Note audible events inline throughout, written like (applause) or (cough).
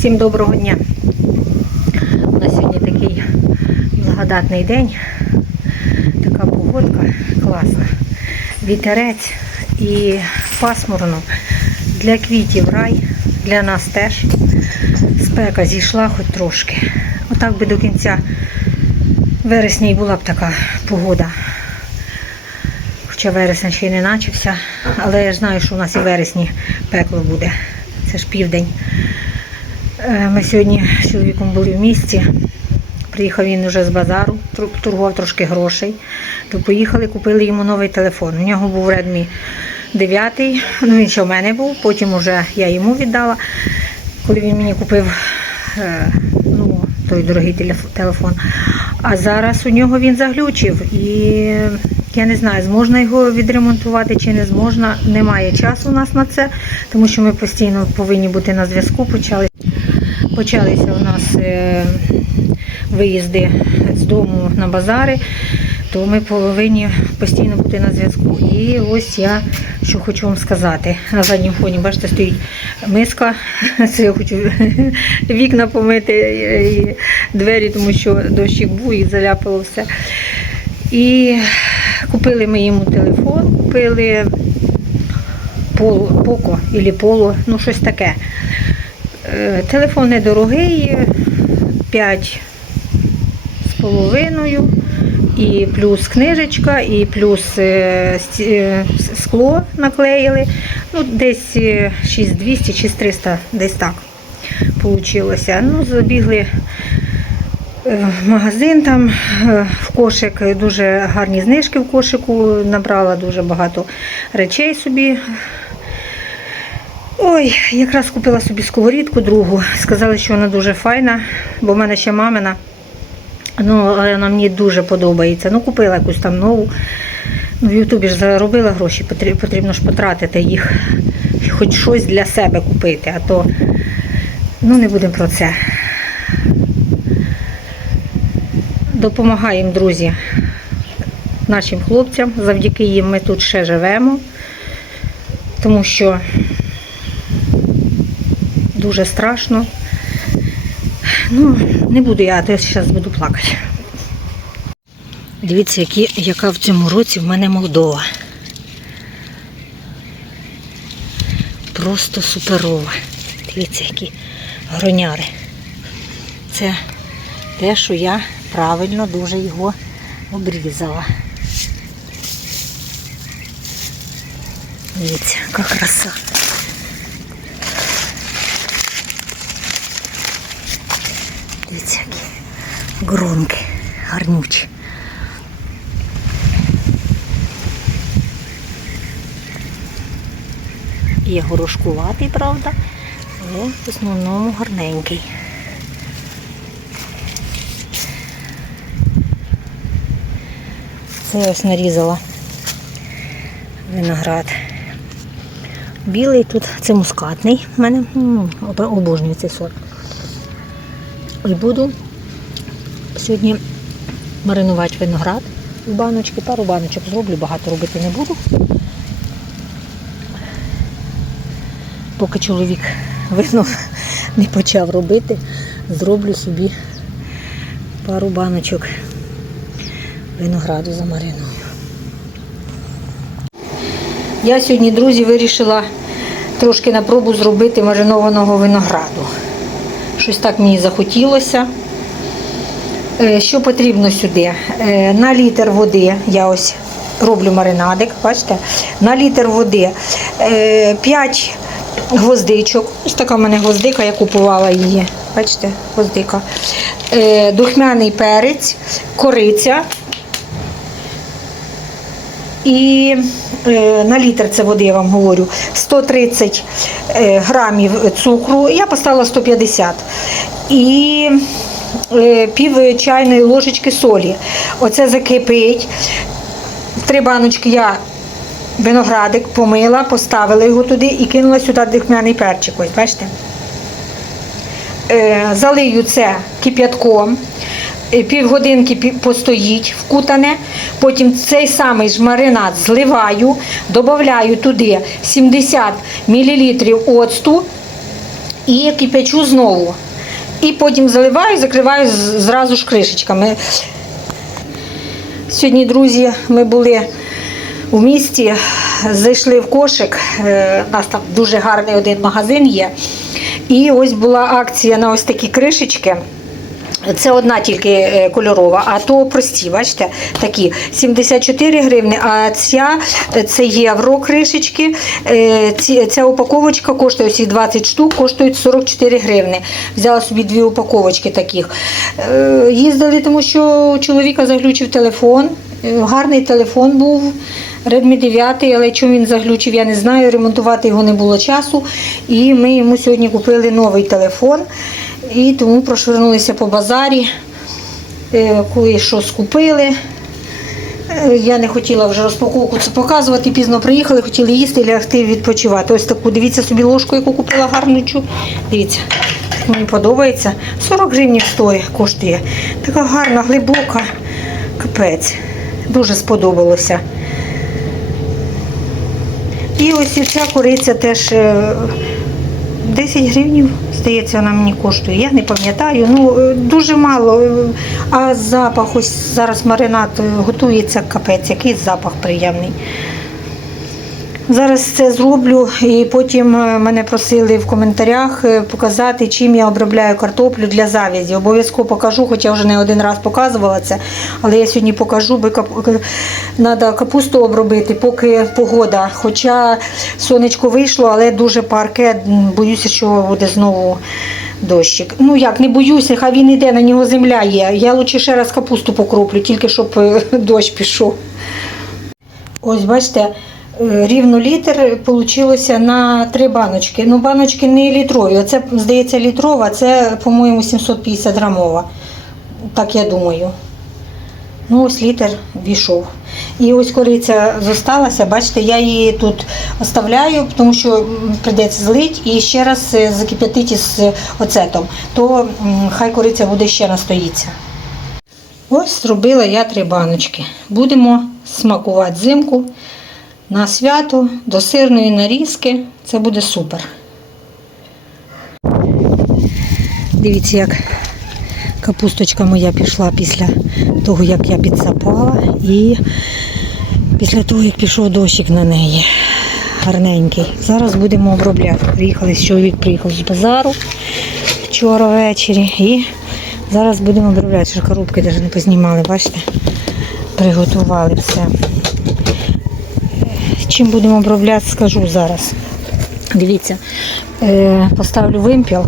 Всім доброго дня. У нас сьогодні такий благодатний день. Така погодка класна. Вітерець і пасмурно. Для квітів рай, для нас теж. Спека зійшла хоч трошки. Отак би до кінця вересня і була б така погода. Хоча вересень ще й не начався, але я ж знаю, що у нас і вересні пекло буде. Це ж південь. Е, Ми сьогодні з чоловіком були в місті. Приїхав він вже з базару, торгував трошки грошей. То поїхали, купили йому новий телефон. У нього був Redmi 9, ну він ще в мене був, потім вже я йому віддала. Коли він мені купив е, ну, той дорогий телефон. А зараз у нього він заглючив. І я не знаю, зможна його відремонтувати чи не зможна. Немає часу у нас на це, тому що ми постійно повинні бути на зв'язку. Почали Почалися у нас е, виїзди з дому на базари, то ми повинні постійно бути на зв'язку. І ось я що хочу вам сказати. На задньому фоні, бачите, стоїть миска. (laughs) Це я хочу вікна помити і двері, тому що дощик був і заляпало все. І купили ми йому телефон, купили поко або поло, ну щось таке. Е, Телефон недорогий, 5 з половиною, і плюс книжечка, і плюс е, е, скло наклеїли. Ну, десь е, 6200 чи 300, десь так вийшло. Ну, забігли в магазин там в кошик, дуже гарні знижки в кошику, набрала дуже багато речей собі Ой, якраз купила собі сковорідку другу. Сказали, що вона дуже файна, бо в мене ще мамина. Ну, але вона мені дуже подобається. Ну, купила якусь там нову. Ну, в Ютубі ж заробила гроші, потрібно ж потратити їх, хоч щось для себе купити, а то ну не будемо про це. Допомагаємо, друзі, нашим хлопцям. Завдяки їм ми тут ще живемо, тому що дуже страшно. Ну, не буду я, а зараз буду плакати. Дивіться, які, яка в цьому році в мене Молдова. Просто суперова. Дивіться, які гроняри. Це те, що я правильно дуже його обрізала. Дивіться, яка краса. Дивіться, які гронки гарнючі. Є горошкуватий, правда, але в основному гарненький. Це ось нарізала виноград. Білий тут, це мускатний. У мене м, обожнюю цей сорт. І буду сьогодні маринувати виноград в баночки. Пару баночок зроблю, багато робити не буду. Поки чоловік (laughs) вино не почав робити, зроблю собі пару баночок винограду замариную. Я сьогодні, друзі, вирішила трошки на пробу зробити маринованого винограду. Щось так мені захотілося. Е, Що потрібно сюди? Е, На літр води, я ось роблю маринадик, бачите, на літр води 5 гвоздичок. Ось така в мене гвоздика, я купувала її. Бачите, гвоздика. Е, Духмяний перець, кориця. І е, на літр це води, я вам говорю, 130 е, грамів цукру, я поставила 150. І е, пів чайної ложечки солі. Оце закипить. Три баночки я виноградик помила, поставила його туди і кинула сюди дихмяний перчик. Ось, бачите? Е, залию це кип'ятком. Півгодинки постоїть вкутане, потім цей самий ж маринад зливаю, додаю туди 70 мл оцту і кипячу знову. І потім заливаю, закриваю зразу ж кришечками. Сьогодні, друзі, ми були у місті, зайшли в кошик. е, У нас там дуже гарний один магазин є. І ось була акція на ось такі кришечки. Це одна тільки е, кольорова, а то прості, бачите, такі 74 гривни, а ця е, це євро кришечки. Е, Ця упаковочка коштує всі 20 штук, коштують 44 гривни. Взяла собі дві упаковочки таких. Їздили, тому що чоловіка заглючив телефон. Гарний телефон був. Redmi 9, але чому він заглючив, я не знаю. Ремонтувати його не було часу. І ми йому сьогодні купили новий телефон. І тому прошвернулися по базарі, е, коли що скупили. Е, Я не хотіла вже розпаковку це показувати. Пізно приїхали, хотіли їсти лягти відпочивати. Ось таку, дивіться собі ложку, яку купила гарнучу. Дивіться, мені подобається. 40 гривень стоїть, коштує. Така гарна, глибока. Капець. Дуже сподобалося. І ось ця кориця теж е, 10 гривень, здається, вона мені коштує. Я не пам'ятаю. Ну, е, дуже мало. Е, А запах, ось зараз маринад е, готується капець, який запах приємний. Зараз це зроблю і потім е, мене просили в коментарях е, показати, чим я обробляю картоплю для завязі. Обов'язково покажу, хоча вже не один раз показувала це, але я сьогодні покажу, бо треба капусту обробити, поки погода. Хоча сонечко вийшло, але дуже парке. Боюся, що буде знову дощик. Ну як, не боюся, хай він іде, на нього земля є. Я лучше ще раз капусту покроплю, тільки щоб е, (laughs) дощ пішов. Ось бачите, рівно літр вийшло на три баночки. Ну, баночки не літрові. Оце, здається, літрова, це, по-моєму, 750 грамова. Так я думаю. Ну, ось літр війшов. І ось кориця зосталася, бачите, я її тут оставляю, тому що прийдеться злить і ще раз е, закип'ятити з оцетом. То хай кориця буде ще настоїться. Ось зробила я три баночки. Будемо смакувати зимку на свято до сирної нарізки. Це буде супер. Дивіться, як капусточка моя пішла після того, як я підсапала, і після того, як пішов дощик на неї. Гарненький. Зараз будемо обробляти. Приїхали, чоловік приїхав з базару вчора ввечері і зараз будемо обробляти. Ще коробки навіть не познімали, бачите? Приготували все. Чим будемо обробляти, скажу зараз. Дивіться, е, поставлю вимпіл.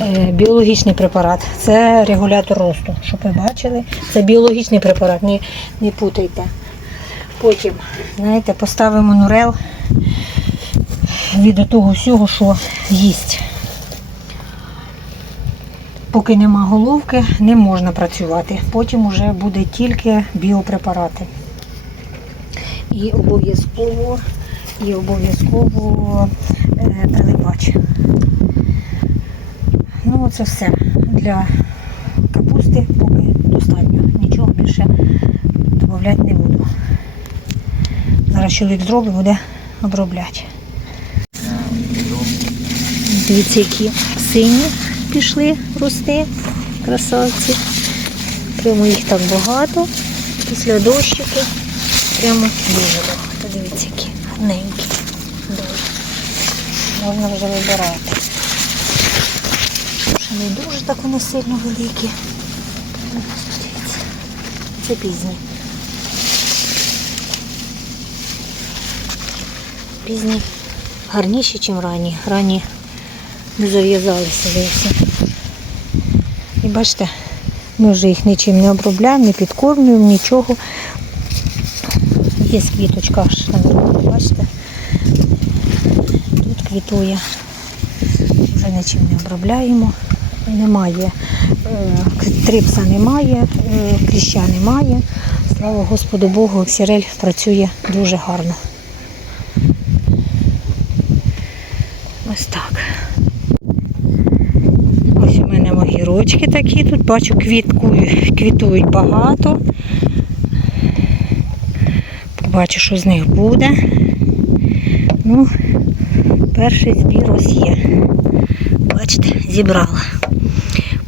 Е, Біологічний препарат. Це регулятор росту, щоб ви бачили. Це біологічний препарат, не, не путайте. Потім, знаєте, поставимо нурел від того всього, що їсть. Поки нема головки, не можна працювати. Потім вже буде тільки біопрепарати. І обов'язково, і обов'язково е, прилипач. Ну, це все для капусти, поки достатньо. Нічого більше додати не буду. Зараз чоловік зробить, буде обробляти. Дивіться, які сині пішли рости, красавці. Прямо їх так багато. Після дощику. Прямо дуже багато. Дивіться, які гарненькі. Дуже. Можна вже вибирати. Ще не дуже так вони сильно великі. Це пізні. Пізні гарніші, ніж ранні. Ранні не зав'язалися зовсім. І бачите, ми вже їх нічим не обробляємо, не підкормлюємо, нічого. Є квіточка аж наверху, бачите? Тут квітує. Вже нічим не обробляємо. Немає, е, трипса немає, е, кліща немає. Слава Господу Богу, оксірель працює дуже гарно. Ось так. Ось у мене огірочки такі тут. Бачу, квіткують, квітують багато. Побачу, що з них буде. Ну, перший збір ось є. Бачите, зібрала.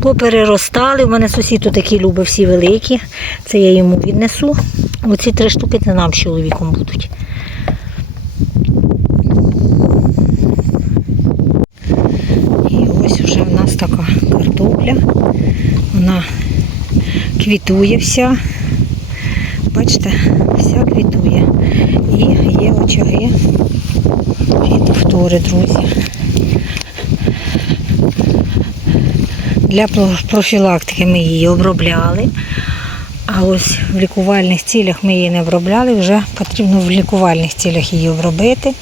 Попереростали. У мене сусід такі любить всі великі. Це я йому віднесу. Оці три штуки це нам з чоловіком будуть. І ось вже в нас така картопля. Вона квітує вся. Бачите, вся квітує. І є очаги фітофтори, друзі. Для профілактики ми її обробляли. А ось в лікувальних цілях ми її не обробляли, вже потрібно в лікувальних цілях її обробити.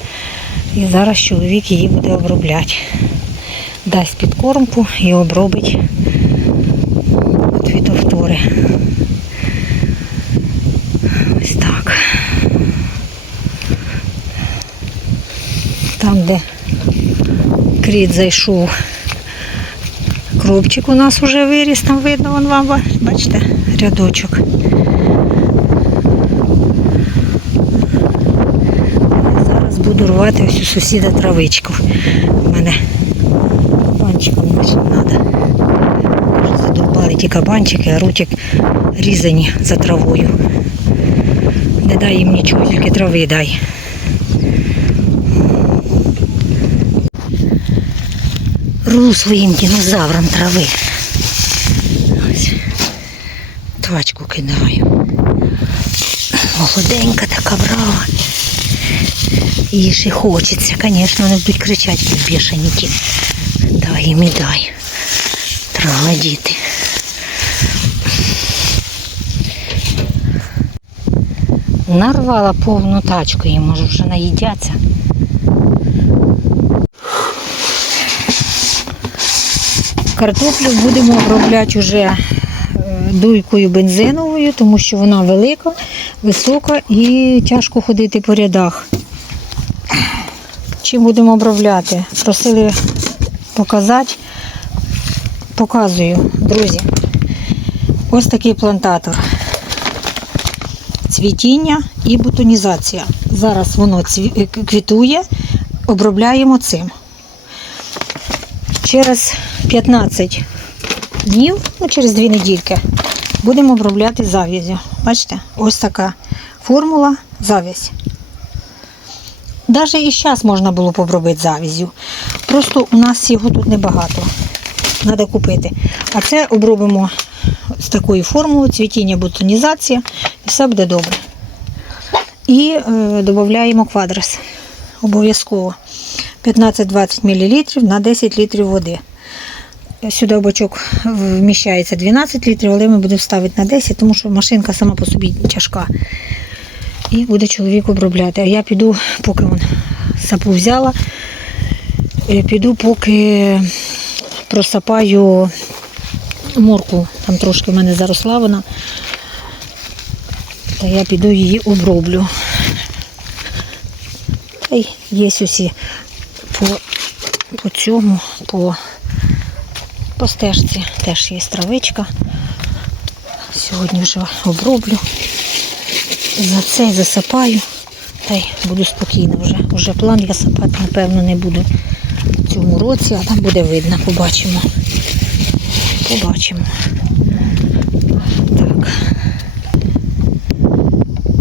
І зараз чоловік її буде обробляти. Дасть підкормку і обробить от фітофтори. Ось так. Там, де кріт зайшов, кропчик у нас вже виріс, там видно, вон вам, бачите, рядочок. Зараз буду рвати ось у сусіда травичку. У мене кабанчикам наче треба. Вже задовбали ті кабанчики, а ротик різані за травою. Не дай їм нічого, тільки трави дай. Ру своїм динозаврам трави. Ось. Твачку кидаю. Молоденька така брава. Їй ще хочеться, звісно, вони будуть кричати як бішені ті. Дай їм і дай. Трава діти. Нарвала повну тачку, їм може вже наїдяться. Картоплю будемо обробляти вже е, дуйкою бензиновою, тому що вона велика, висока і тяжко ходити по рядах. Чим будемо обробляти? Просили показати. Показую, друзі. Ось такий плантатор. Цвітіння і бутонізація. Зараз воно е, квітує, обробляємо цим. Через 15 днів, ну через 2 недільки, будемо обробляти зав'язю. Бачите, ось така формула зав'язь. Навіть і зараз можна було б обробити зав'язю. Просто у нас його тут небагато. Треба купити. А це обробимо з такою формулою, цвітіння, бутонізація, і все буде добре. І е, додаємо квадрас. Обов'язково. 15-20 мл на 10 літрів води. Сюди в бачок вміщається 12 літрів, але ми будемо ставити на 10, тому що машинка сама по собі тяжка. І буде чоловік обробляти. А я піду, поки вон сапу взяла, е, піду, поки просапаю морку. Там трошки в мене заросла вона. Та я піду її оброблю. Та й є усі по, по цьому, по, по стежці теж є травичка. Сьогодні вже оброблю. За це засипаю. Та й буду спокійно вже. Уже план я сапати, напевно, не буду в цьому році, а там буде видно, побачимо. Побачимо. Так.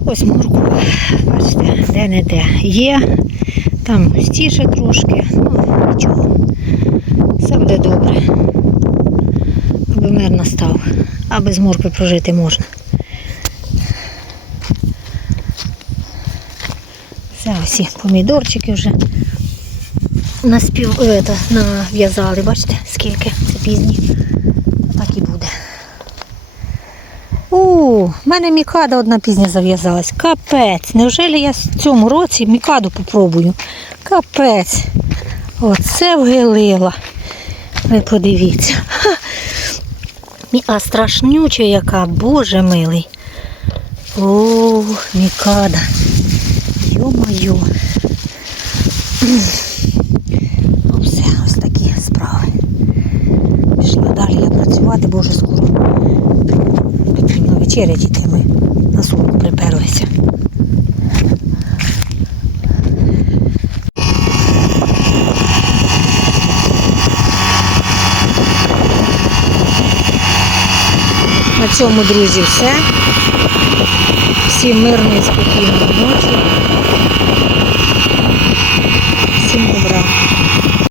Ось морква, бачите, де-не-де є. Там густіше трошки, ну нічого. Все буде добре. Аби мир настав. А без моркви прожити можна. Це всі помідорчики вже е, нав'язали, бачите, скільки це пізні. Так і буде. У, в мене мікада одна пізня зав'язалась. Капець. Невже я в цьому році мікаду попробую? Капець. Оце вгилила. Ви подивіться. А страшнюча яка, боже милий. О, мікада. Йо-моє. Ну все, ось такі справи. Пішла далі я працювати, бо вже скоро печери тільки ми на сумку приперлися. На цьому, друзі, все. Всім мирної, спокійної ночі. Всім добра.